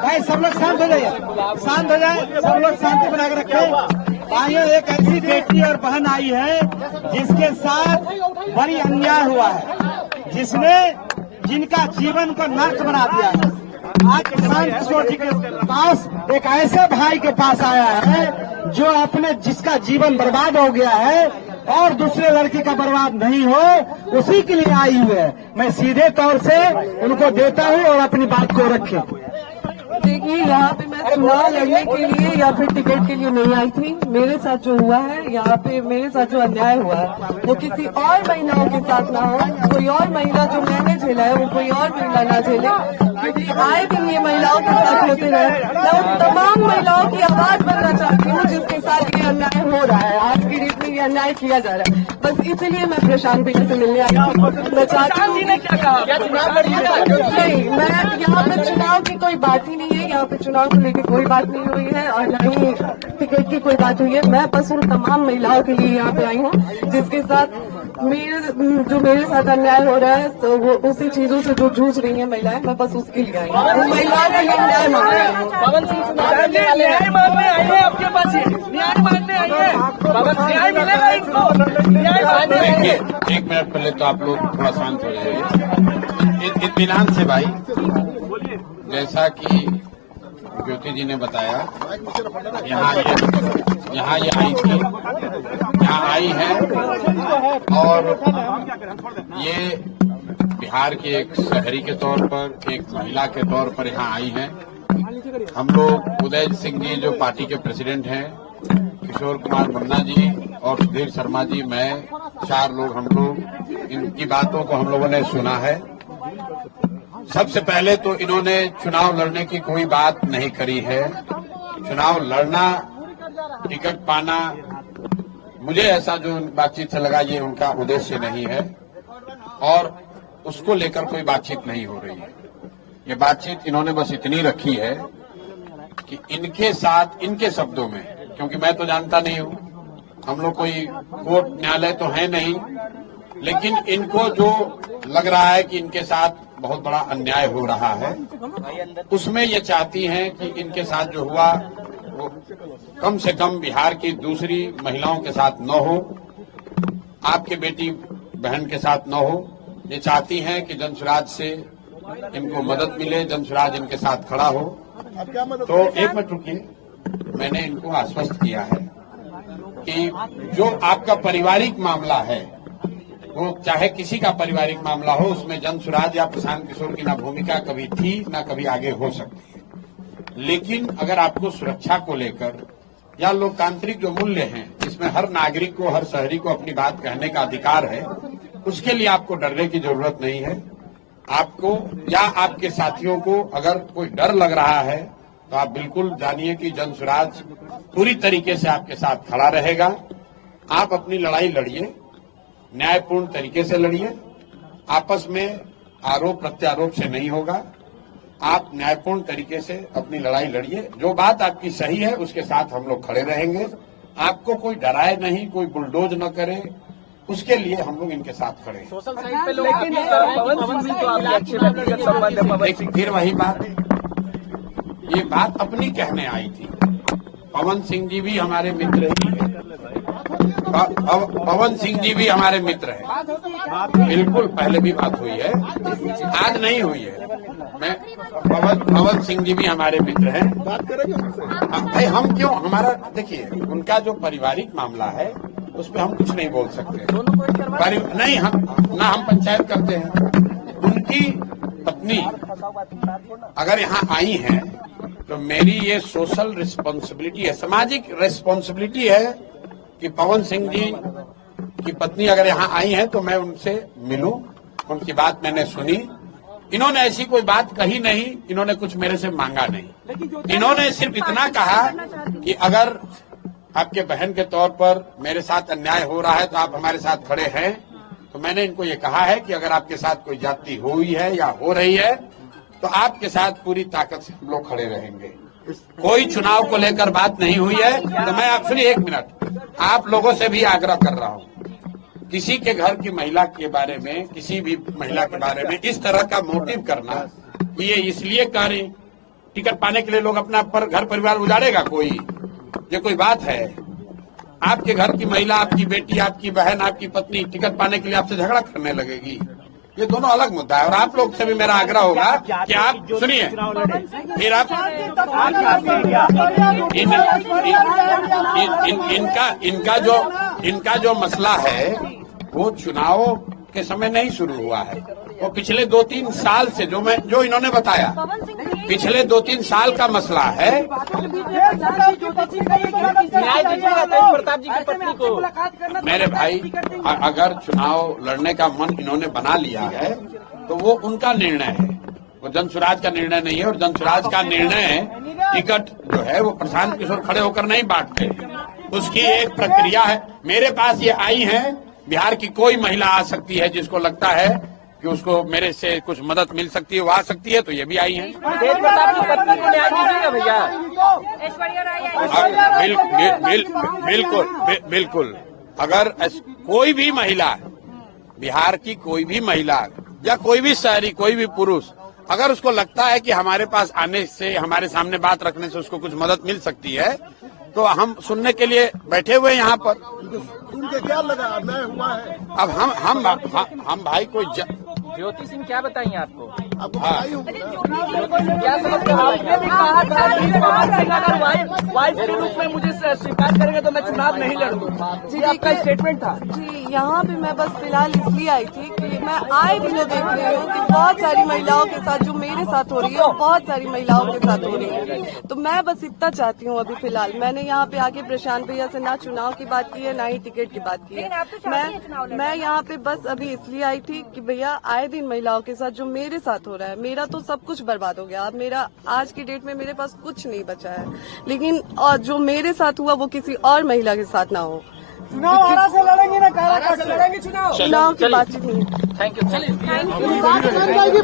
भाई सब लोग शांत हो जाइए, शांत हो जाए, सब लोग शांति बना के रखें। भाइयों, एक ऐसी बेटी और बहन आई है जिसके साथ बड़ी अन्याय हुआ है, जिनका जीवन को नर्क बना दिया है। आज प्रशांत किशोर जी के पास एक ऐसे भाई के पास आया है जिसका जीवन बर्बाद हो गया है और दूसरे लड़की का बर्बाद नहीं हो, उसी के लिए आई हुई है। मैं सीधे तौर से उनको देता हूँ और अपनी बात को रखे। देखिए, यहाँ पे मैं चुनाव लड़ने के लिए या फिर टिकट के लिए नहीं आई थी। मेरे साथ जो हुआ है, यहाँ पे मेरे साथ जो अन्याय हुआ है, वो किसी और महिलाओं के साथ ना हो। कोई और महिला जो मैंने झेला है वो कोई और महिला ना झेले, क्योंकि आए दिन ये महिलाओं के साथ होते रहे। मैं उन तमाम महिलाओं की आवाज बनना चाहती हूँ जिसके साथ ये अन्याय हो रहा है, आज की डेट में ये अन्याय किया जा रहा है। बस इसीलिए मैं प्रशांत भैया से मिलने आई थी। मैं चाहती हूँ नहीं, मैं यहाँ पे चुनाव की कोई बात ही नहीं है, यहाँ पे चुनाव को लेकर कोई बात नहीं हुई है और न ही टिकट की कोई बात हुई है। मैं बस उन तमाम महिलाओं के लिए यहाँ पे आई हूँ जिसके साथ मेरे साथ अन्याय हो रहा है, तो वो उसी चीजों से जो जूझ रही है महिलाएं, मैं बस उसके लिए आई हूँ। महिलाओं के लिए न्याय मांग रही हूँ। पवन सिंह न्याय मांगने आई है आपके पास, न्याय मांगने आई है। पवन न्याय मिलेगा इनको, न्याय मांगने आई है। एक मिनट पहले तो आप लोग थोड़ा शांत हो जाइए, इत्मीनान से भाई। जैसा कि ज्योति जी ने बताया, यहाँ ये आई थी, यहाँ आई है और ये बिहार के एक शहरी के तौर पर, एक महिला के तौर पर यहाँ आई हैं। हम लोग उदय सिंह जी जो पार्टी के प्रेसिडेंट हैं, किशोर कुमार मन्ना जी और सुधीर शर्मा जी, मैं, 4 लोग हम लोग इनकी बातों को हम लोगों ने सुना है। सबसे पहले तो इन्होंने चुनाव लड़ने की कोई बात नहीं करी है। चुनाव लड़ना, टिकट पाना, मुझे ऐसा जो बातचीत से लगा ये उनका उद्देश्य नहीं है और उसको लेकर कोई बातचीत नहीं हो रही है। ये बातचीत इन्होंने बस इतनी रखी है कि इनके साथ, इनके शब्दों में, क्योंकि मैं तो जानता नहीं हूँ, हम लोग कोई कोर्ट न्यायालय तो है नहीं, लेकिन इनको जो लग रहा है कि इनके साथ बहुत बड़ा अन्याय हो रहा है, उसमें ये चाहती हैं कि इनके साथ जो हुआ वो कम से कम बिहार की दूसरी महिलाओं के साथ न हो, आपके बेटी बहन के साथ न हो। ये चाहती हैं कि जनसुराज से इनको मदद मिले, जनसुराज इनके साथ खड़ा हो। तो एक मिनट रुकिए, मैंने इनको आश्वस्त किया है कि जो आपका पारिवारिक मामला है, वो चाहे किसी का पारिवारिक मामला हो, उसमें जनसुराज या प्रशांत किशोर की ना भूमिका कभी थी ना कभी आगे हो सकती है। लेकिन अगर आपको सुरक्षा को लेकर या लोकतांत्रिक जो मूल्य हैं, जिसमें हर नागरिक को, हर शहरी को अपनी बात कहने का अधिकार है, उसके लिए आपको डरने की जरूरत नहीं है। आपको या आपके साथियों को अगर कोई डर लग रहा है तो आप बिल्कुल जानिए कि जनसुराज पूरी तरीके से आपके साथ खड़ा रहेगा। आप अपनी लड़ाई लड़िए, न्यायपूर्ण तरीके से लड़िए, आपस में आरोप प्रत्यारोप से नहीं होगा। आप न्यायपूर्ण तरीके से अपनी लड़ाई लड़िए, जो बात आपकी सही है उसके साथ हम लोग खड़े रहेंगे। आपको कोई डराए नहीं, कोई बुलडोज न करे, उसके लिए हम लोग इनके साथ खड़े हैं। सोशल साइट पे लोग पवन सिंह तो आपके अच्छे व्यक्तिगत संबंध है। लेकिन फिर वही बात, ये बात अपनी कहने आई थी। पवन सिंह जी भी हमारे मित्र ही है, पवन सिंह जी भी हमारे मित्र हैं। बिल्कुल पहले भी बात हुई है, आज नहीं हुई है। मैं पवन सिंह जी भी हमारे मित्र हैं। भाई हम क्यों, हमारा देखिए, उनका जो पारिवारिक मामला है उस पर हम कुछ नहीं बोल सकते। नहीं, हम पंचायत करते हैं। उनकी पत्नी अगर यहाँ आई है तो मेरी ये सोशल रिस्पॉन्सिबिलिटी है, सामाजिक रिस्पॉन्सिबिलिटी है कि पवन सिंह जी की पत्नी अगर यहाँ आई है तो मैं उनसे मिलूं, उनकी बात मैंने सुनी। इन्होंने ऐसी कोई बात कही नहीं, इन्होंने कुछ मेरे से मांगा नहीं। इन्होंने सिर्फ इतना कहा कि अगर आपके बहन के तौर पर मेरे साथ अन्याय हो रहा है तो आप हमारे साथ खड़े हैं। तो मैंने इनको ये कहा है कि अगर आपके साथ कोई ज्यादती हुई है या हो रही है तो आपके साथ पूरी ताकत से हम लोग खड़े रहेंगे। कोई चुनाव को लेकर बात नहीं हुई है। तो मैं आप सुनिए एक मिनट, आप लोगों से भी आग्रह कर रहा हूँ, किसी के घर की महिला के बारे में, किसी भी महिला के बारे में इस तरह का मोटिव करना कि ये इसलिए करें टिकट पाने के लिए लोग अपना घर परिवार उजाड़ेगा कोई, ये कोई बात है? आपके घर की महिला, आपकी बेटी, आपकी बहन, आपकी पत्नी टिकट पाने के लिए आपसे झगड़ा करने लगेगी, ये दोनों अलग मुद्दा है। और आप लोग से भी मेरा आग्रह होगा कि आप सुनिए, फिर आप इनका जो मसला है वो चुनाव के समय नहीं शुरू हुआ है, वो पिछले 2-3 साल से जो इन्होंने बताया, पिछले 2-3 साल का मसला है। प्रताप जी की पत्नी को मेरे भाई, अगर चुनाव लड़ने का मन इन्होंने बना लिया है तो वो उनका निर्णय है, वो जनसुराज का निर्णय नहीं है। और जनसुराज का निर्णय टिकट जो है वो प्रशांत किशोर खड़े होकर नहीं बांटते, उसकी एक प्रक्रिया है। मेरे पास ये आई हैं, बिहार की कोई महिला आ सकती है जिसको लगता है कि उसको मेरे से कुछ मदद मिल सकती है, वो आ सकती है, तो ये भी आई हैं। तेज प्रताप की पत्नी को न्याय दीजिएगा भैया। बिल्कुल। अगर कोई भी महिला, बिहार की कोई भी महिला या कोई भी शहरी, कोई भी पुरुष, अगर उसको लगता है कि हमारे पास आने से, हमारे सामने बात रखने से उसको कुछ मदद मिल सकती है, तो हम सुनने के लिए बैठे हुए यहाँ पर। उनके क्या लगा अन्याय हुआ है? अब हम भाई कोई ज्योति सिंह क्या बताइए आपको? आपको बताई होगी ना? क्या समझते हो? आपने भी कहा था कि पवन सिंह अगर वाइफ के रूप में मुझे स्वीकार करेंगे तो मैं चुनाव नहीं लड़ूंगा, ये आपका स्टेटमेंट था। जी, यहाँ पे मैं बस फिलहाल इसलिए आई थी कि मैं आए दिनों देख रही हूँ कि बहुत सारी महिलाओं के साथ जो मेरे साथ हो रही है, बहुत सारी महिलाओं के साथ हो रही है। तो मैं बस इतना चाहती हूँ अभी फिलहाल, मैंने यहाँ पे आके प्रशांत भैया से ना चुनाव की बात की है, ना ही टिकट की बात की है। मैं यहाँ पे बस अभी इसलिए आई थी कि भैया आए दिन महिलाओं के साथ जो मेरे साथ हो रहा है, मेरा तो सब कुछ बर्बाद हो गया। अब मेरा आज की डेट में मेरे पास कुछ नहीं बचा है, लेकिन और जो मेरे साथ हुआ वो किसी और महिला के साथ ना हो। चुनाव आरा से लड़ेंगे ना, लड़ेंगे चुनाव की बातचीत नहीं। Thank you.